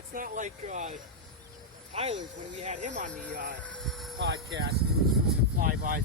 That's not like Tyler's when we had him on the podcast. He was doing the flybys